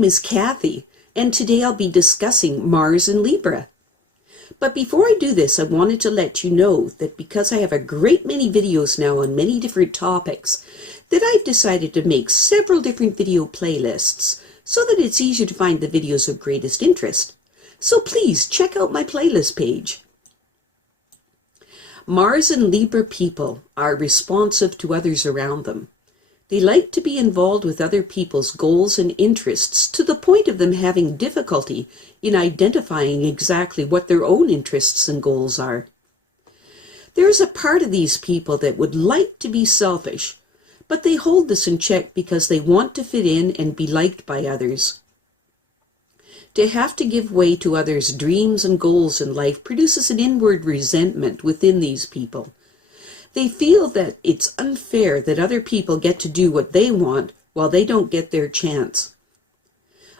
name is Kathy, and today I'll be discussing Mars in Libra. But before I do this, I wanted to let you know that because I have a great many videos now on many different topics, that I've decided to make several different video playlists so that it's easier to find the videos of greatest interest. So please check out my playlist page. Mars and Libra people are responsive to others around them. They like to be involved with other people's goals and interests to the point of them having difficulty in identifying exactly what their own interests and goals are. There is a part of these people that would like to be selfish, but they hold this in check because they want to fit in and be liked by others. To have to give way to others' dreams and goals in life produces an inward resentment within these people. They feel that it's unfair that other people get to do what they want while they don't get their chance.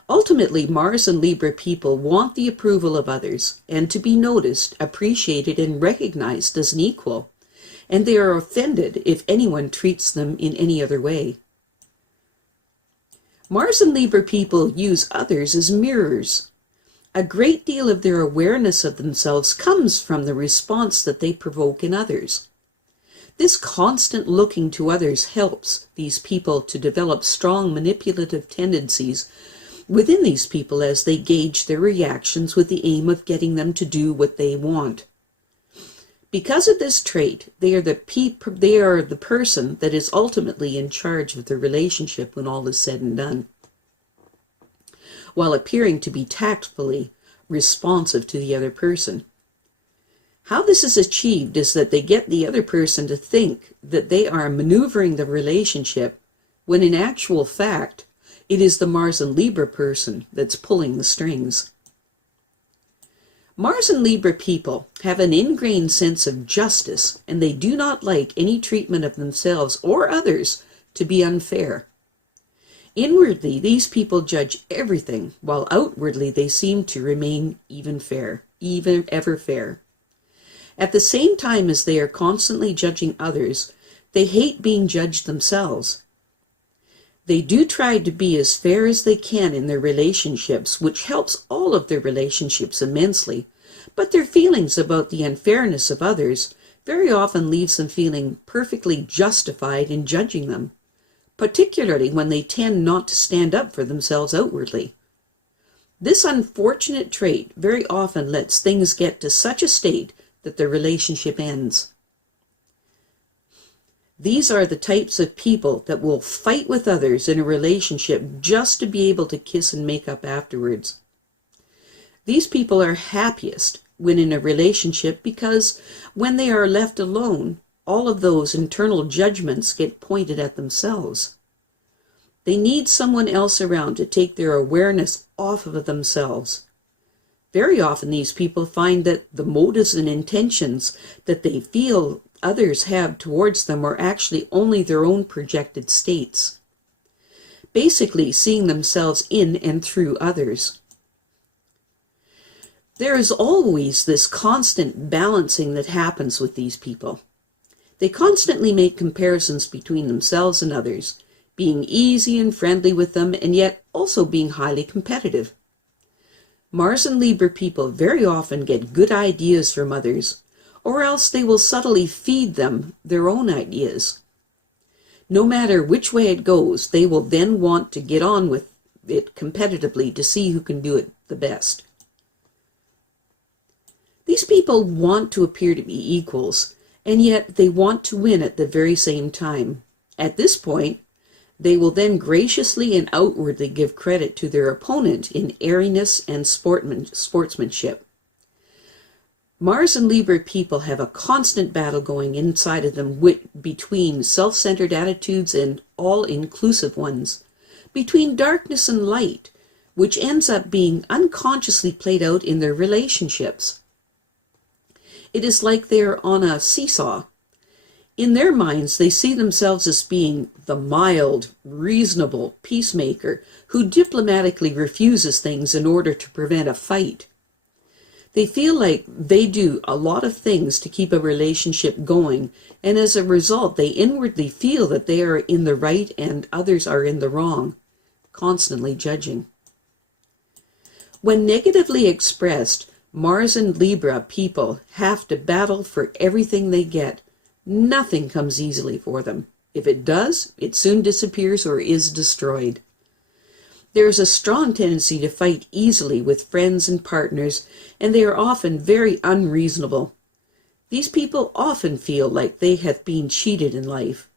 Ultimately, Mars and Libra people want the approval of others and to be noticed, appreciated, and recognized as an equal, and they are offended if anyone treats them in any other way. Mars and Libra people use others as mirrors. A great deal of their awareness of themselves comes from the response that they provoke in others. This constant looking to others helps these people to develop strong manipulative tendencies within these people as they gauge their reactions with the aim of getting them to do what they want. Because of this trait, they are the person that is ultimately in charge of the relationship when all is said and done, while appearing to be tactfully responsive to the other person. How this is achieved is that they get the other person to think that they are maneuvering the relationship, when in actual fact, it is the Mars and Libra person that's pulling the strings. Mars and Libra people have an ingrained sense of justice, and they do not like any treatment of themselves or others to be unfair. Inwardly, these people judge everything, while outwardly they seem to remain ever fair. At the same time as they are constantly judging others, they hate being judged themselves. They do try to be as fair as they can in their relationships, which helps all of their relationships immensely, but their feelings about the unfairness of others very often leaves them feeling perfectly justified in judging them, particularly when they tend not to stand up for themselves outwardly. This unfortunate trait very often lets things get to such a state that the relationship ends. These are the types of people that will fight with others in a relationship just to be able to kiss and make up afterwards. These people are happiest when in a relationship because when they are left alone, all of those internal judgments get pointed at themselves. They need someone else around to take their awareness off of themselves. Very often these people find that the motives and intentions that they feel others have towards them are actually only their own projected states, basically seeing themselves in and through others. There is always this constant balancing that happens with these people. They constantly make comparisons between themselves and others, being easy and friendly with them, and yet also being highly competitive. Mars and Libra people very often get good ideas from others, or else they will subtly feed them their own ideas. No matter which way it goes, they will then want to get on with it competitively to see who can do it the best. These people want to appear to be equals, and yet they want to win at the very same time. At this point, they will then graciously and outwardly give credit to their opponent in airiness and sportsmanship. Mars and Libra people have a constant battle going inside of them between self-centered attitudes and all-inclusive ones, between darkness and light, which ends up being unconsciously played out in their relationships. It is like they're on a seesaw. In their minds, they see themselves as being the mild, reasonable peacemaker who diplomatically refuses things in order to prevent a fight. They feel like they do a lot of things to keep a relationship going, and as a result, they inwardly feel that they are in the right and others are in the wrong, constantly judging. When negatively expressed, Mars and Libra people have to battle for everything they get. Nothing comes easily for them. If it does, it soon disappears or is destroyed. There is a strong tendency to fight easily with friends and partners, and they are often very unreasonable. These people often feel like they have been cheated in life.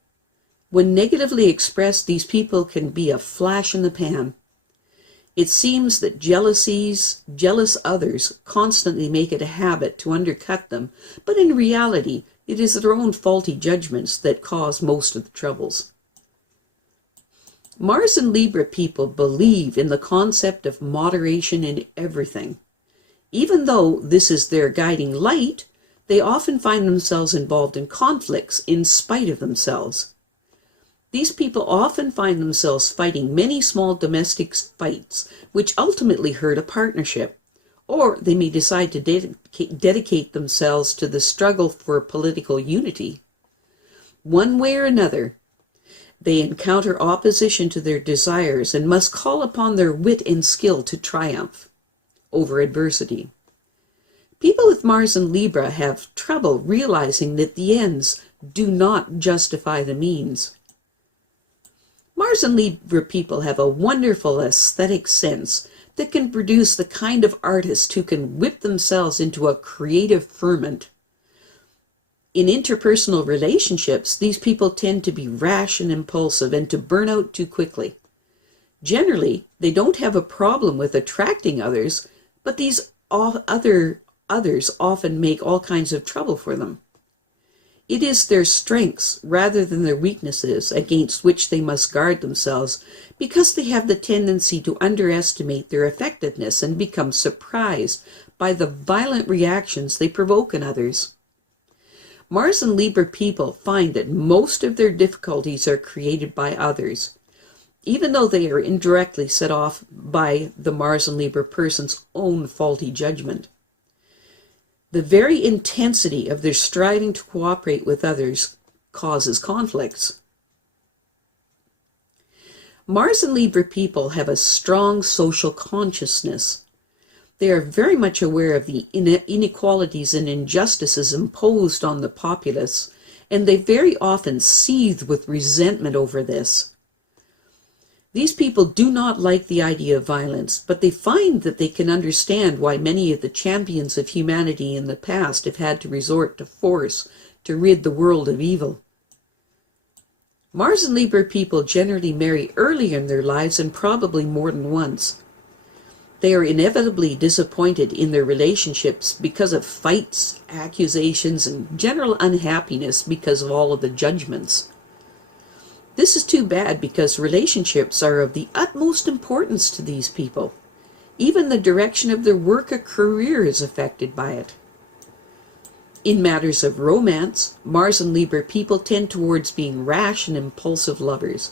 When negatively expressed, these people can be a flash in the pan. It seems that jealous others constantly make it a habit to undercut them, but in reality, it is their own faulty judgments that cause most of the troubles. Mars and Libra people believe in the concept of moderation in everything. Even though this is their guiding light, they often find themselves involved in conflicts in spite of themselves. These people often find themselves fighting many small domestic fights, which ultimately hurt a partnership, or they may decide to dedicate themselves to the struggle for political unity. One way or another, they encounter opposition to their desires and must call upon their wit and skill to triumph over adversity. People with Mars and Libra have trouble realizing that the ends do not justify the means. Mars and Libra people have a wonderful aesthetic sense that can produce the kind of artist who can whip themselves into a creative ferment. In interpersonal relationships, these people tend to be rash and impulsive and to burn out too quickly. Generally, they don't have a problem with attracting others, but these others often make all kinds of trouble for them. It is their strengths rather than their weaknesses against which they must guard themselves, because they have the tendency to underestimate their effectiveness and become surprised by the violent reactions they provoke in others. Mars and Libra people find that most of their difficulties are created by others, even though they are indirectly set off by the Mars and Libra person's own faulty judgment. The very intensity of their striving to cooperate with others causes conflicts. Mars and Libra people have a strong social consciousness. They are very much aware of the inequalities and injustices imposed on the populace, and they very often seethe with resentment over this. These people do not like the idea of violence, but they find that they can understand why many of the champions of humanity in the past have had to resort to force to rid the world of evil. Mars and Libra people generally marry early in their lives and probably more than once. They are inevitably disappointed in their relationships because of fights, accusations, and general unhappiness because of all of the judgments. This is too bad because relationships are of the utmost importance to these people. Even the direction of their work or career is affected by it. In matters of romance, Mars and Libra people tend towards being rash and impulsive lovers.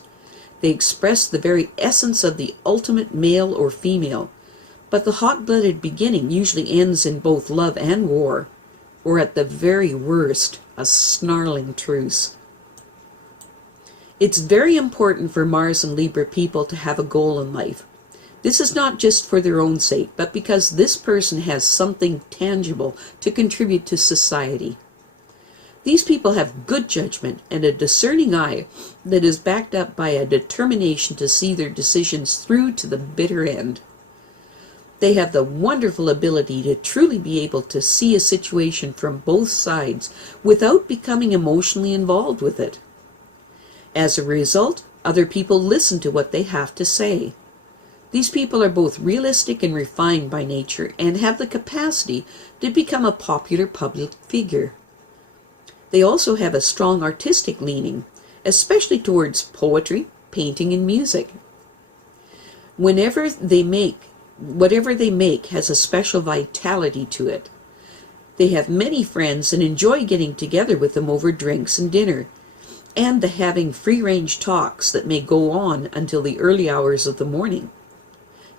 They express the very essence of the ultimate male or female, but the hot-blooded beginning usually ends in both love and war, or at the very worst, a snarling truce. It's very important for Mars and Libra people to have a goal in life. This is not just for their own sake, but because this person has something tangible to contribute to society. These people have good judgment and a discerning eye that is backed up by a determination to see their decisions through to the bitter end. They have the wonderful ability to truly be able to see a situation from both sides without becoming emotionally involved with it. As a result, other people listen to what they have to say. These people are both realistic and refined by nature and have the capacity to become a popular public figure. They also have a strong artistic leaning, especially towards poetry, painting, and music. Whatever they make has a special vitality to it. They have many friends and enjoy getting together with them over drinks and dinner, and the having free-range talks that may go on until the early hours of the morning.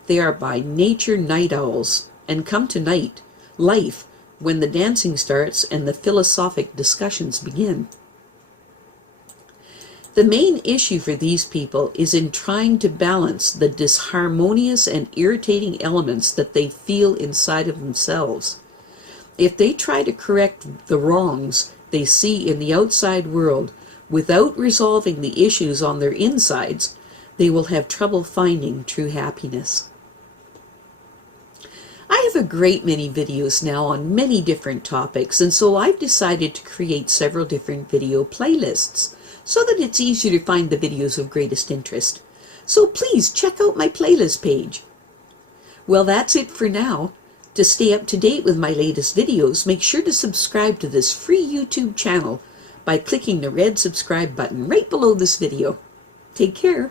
They are by nature night owls, and come to life when the dancing starts and the philosophic discussions begin. The main issue for these people is in trying to balance the disharmonious and irritating elements that they feel inside of themselves. If they try to correct the wrongs they see in the outside world without resolving the issues on their insides, they will have trouble finding true happiness. I have a great many videos now on many different topics, and so I've decided to create several different video playlists so that it's easier to find the videos of greatest interest. So please check out my playlist page. Well, that's it for now. To stay up to date with my latest videos, make sure to subscribe to this free YouTube channel by clicking the red subscribe button right below this video. Take care.